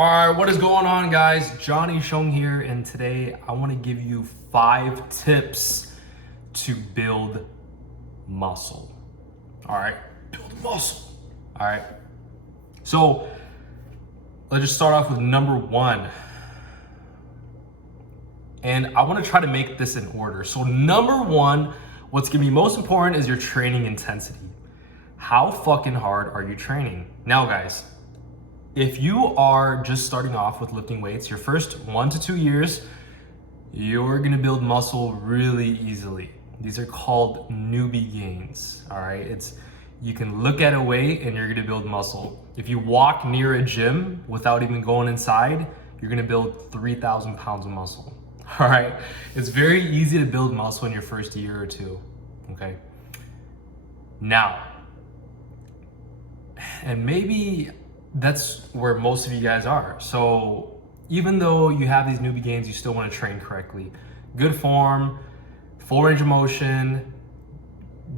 All right, what is going on, guys? Johnny Shong here, and today I want to give you 5 tips to build muscle. All right, build muscle. All right, so let's just start off with number 1. And I want to try to make this in order. So number 1, what's going to be most important is your training intensity. How fucking hard are you training? Now, guys, if you are just starting off with lifting weights, your first 1 to 2 years, you're gonna build muscle really easily. These are called newbie gains, all right? You can look at a weight and you're gonna build muscle. If you walk near a gym without even going inside, you're gonna build 3,000 pounds of muscle, all right? It's very easy to build muscle in your first year or 2, okay? Now, and maybe that's where most of you guys are. So even though you have these newbie gains, you still want to train correctly. Good form, full range of motion,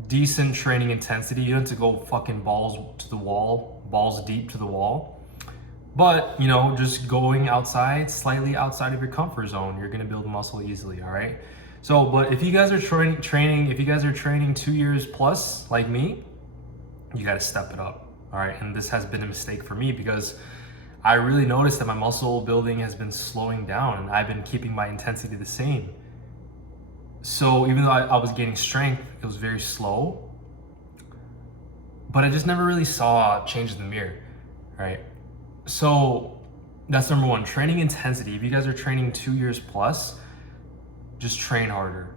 decent training intensity. You don't have to go fucking balls to the wall, balls deep to the wall. But, you know, just going outside, slightly outside of your comfort zone, you're gonna build muscle easily, all right? So, but if you guys are training 2 years plus, like me, you gotta step it up. All right, and this has been a mistake for me because I really noticed that my muscle building has been slowing down and I've been keeping my intensity the same. So even though I was gaining strength, it was very slow, but I just never really saw change in the mirror, right? So that's number 1, training intensity. If you guys are training 2 years plus, just train harder,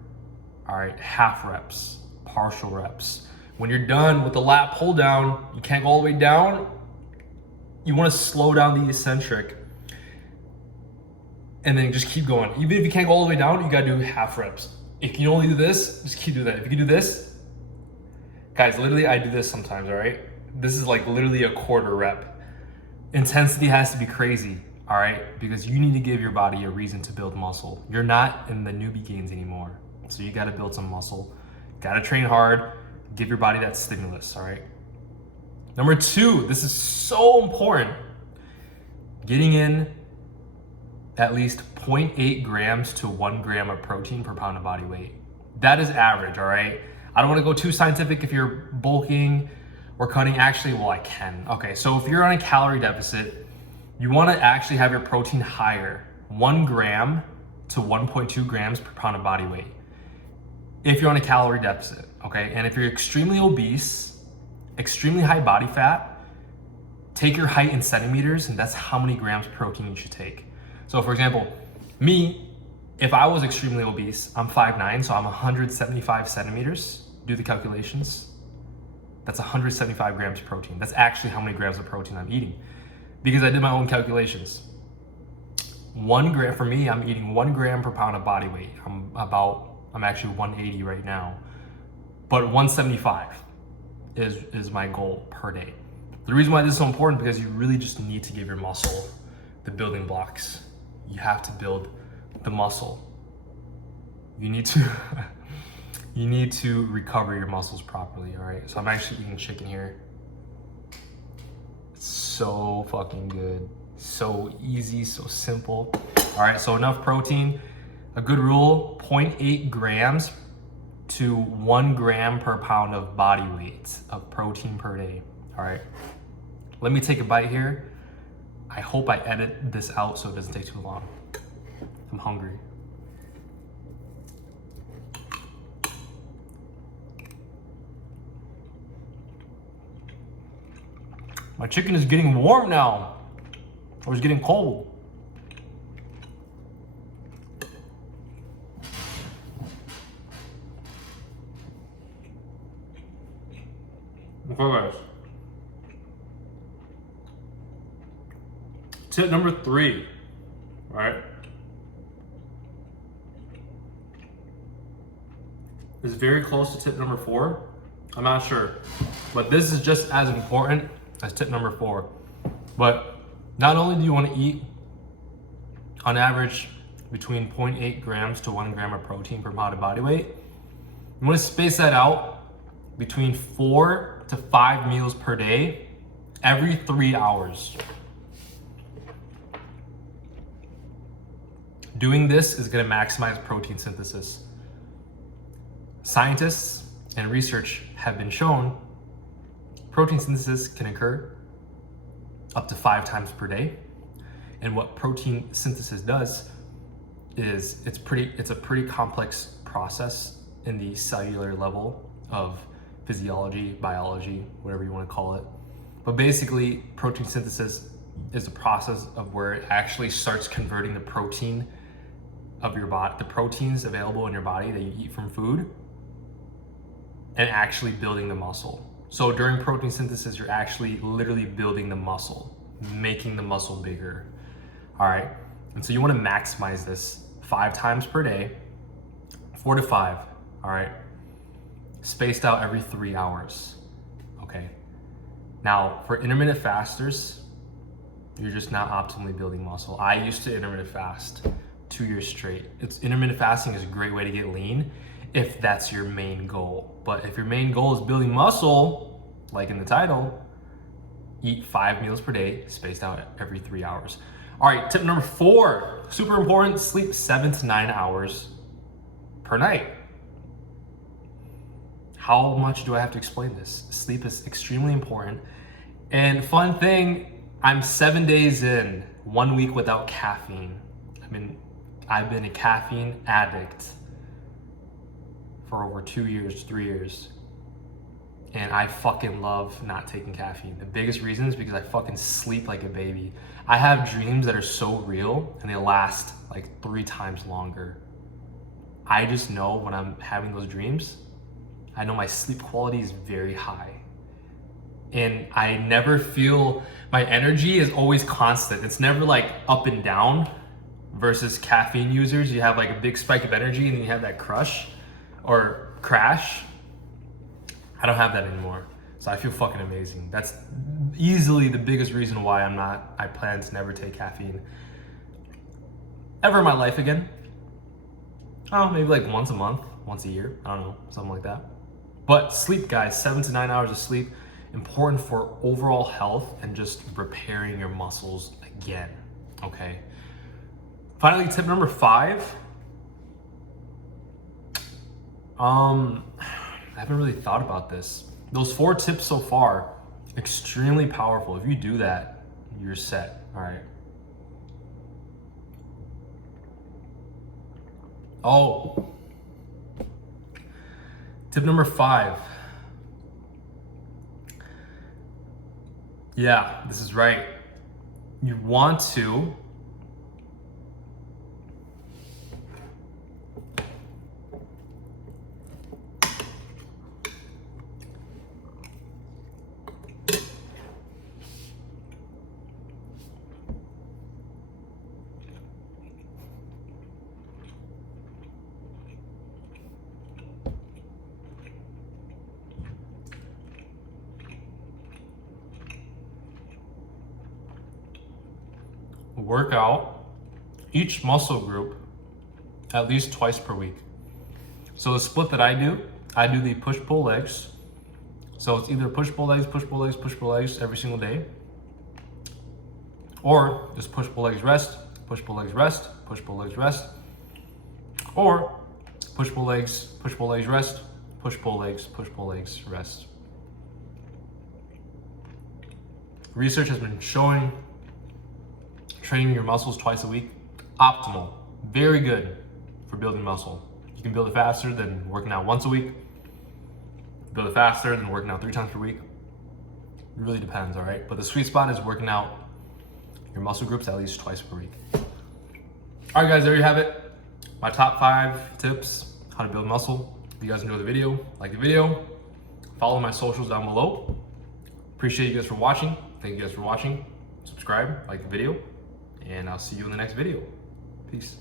all right? Half reps, partial reps. When you're done with the lat pull down, you can't go all the way down. You want to slow down the eccentric and then just keep going. Even if you can't go all the way down, you got to do half reps. If you can only do this, just keep doing that. If you can do this, guys, literally I do this sometimes, all right? This is like literally a quarter rep. Intensity has to be crazy, all right? Because you need to give your body a reason to build muscle. You're not in the newbie gains anymore. So you got to build some muscle. Got to train hard. Give your body that stimulus, all right? Number 2, this is so important. Getting in at least 0.8 grams to 1 gram of protein per pound of body weight. That is average, all right? I don't wanna go too scientific if you're bulking or cutting. Actually, well, I can. Okay, so if you're on a calorie deficit, you wanna actually have your protein higher, 1 gram to 1.2 grams per pound of body weight. If you're on a calorie deficit, okay? And if you're extremely obese, extremely high body fat, take your height in centimeters, and that's how many grams of protein you should take. So for example, me, if I was extremely obese, I'm 5'9", so I'm 175 centimeters. Do the calculations. That's 175 grams of protein. That's actually how many grams of protein I'm eating because I did my own calculations. 1 gram, for me, I'm eating 1 gram per pound of body weight. I'm actually 180 right now, but 175 is my goal per day. The reason why this is so important because you really just need to give your muscle the building blocks. You have to build the muscle. You need to recover your muscles properly, all right? So I'm actually eating chicken here. It's so fucking good, so easy, so simple. All right, so enough protein. A good rule, 0.8 grams to 1 gram per pound of body weight of protein per day, all right? Let me take a bite here. I hope I edit this out so it doesn't take too long. I'm hungry. My chicken is getting warm now. Or it's getting cold. Okay, guys. Tip number 3, right? Is very close to tip number 4. I'm not sure, but this is just as important as tip number 4. But not only do you want to eat on average between 0.8 grams to 1 gram of protein per pound of body weight, you want to space that out between 4 to 5 meals per day every 3 hours. Doing this is gonna maximize protein synthesis. Scientists and research have been shown protein synthesis can occur up to 5 times per day. And what protein synthesis does is it's a pretty complex process in the cellular level of physiology, biology, whatever you want to call it. But basically, protein synthesis is a process of where it actually starts converting the protein of your body, the proteins available in your body that you eat from food, and actually building the muscle. So during protein synthesis, you're actually literally building the muscle, making the muscle bigger. All right. And so you want to maximize this 5 times per day, 4 to 5. All right. Spaced out every 3 hours. Okay. Now for intermittent fasters, you're just not optimally building muscle. I used to intermittent fast 2 years straight. Intermittent fasting is a great way to get lean if that's your main goal. But if your main goal is building muscle, like in the title, eat 5 meals per day, spaced out every 3 hours. All right, tip number 4, super important, sleep 7 to 9 hours per night. How much do I have to explain this? Sleep is extremely important. And fun thing, I'm 7 days in, 1 week without caffeine. I've been a caffeine addict for over 2 years, 3 years. And I fucking love not taking caffeine. The biggest reason is because I fucking sleep like a baby. I have dreams that are so real and they last like 3 times longer. I just know when I'm having those dreams, I know my sleep quality is very high. And I never feel, my energy is always constant. It's never like up and down versus caffeine users. You have like a big spike of energy and then you have that crash. I don't have that anymore. So I feel fucking amazing. That's easily the biggest reason why I plan to never take caffeine ever in my life again. Oh, maybe like once a month, once a year. I don't know, something like that. But sleep, guys, 7 to 9 hours of sleep, important for overall health and just repairing your muscles again, okay? Finally, tip number 5. I haven't really thought about this. Those 4 tips so far, extremely powerful. If you do that, you're set, all right? Oh, tip number 5. Yeah, this is right. You want to work out each muscle group at least twice per week. So the split that I do the push-pull legs. So it's either push-pull legs, push-pull legs, push-pull legs every single day, or just push-pull legs, rest, push-pull legs, rest, push-pull legs, rest, or push-pull legs, rest, push-pull legs, rest. Research has been showing training your muscles twice a week, optimal, very good for building muscle. You can build it faster than working out once a week, build it faster than working out 3 times per week. It really depends, all right? But the sweet spot is working out your muscle groups at least twice per week. All right, guys, there you have it. My top 5 tips, how to build muscle. If you guys enjoyed the video, like the video, follow my socials down below. Appreciate you guys for watching. Thank you guys for watching. Subscribe, like the video, and I'll see you in the next video. Peace.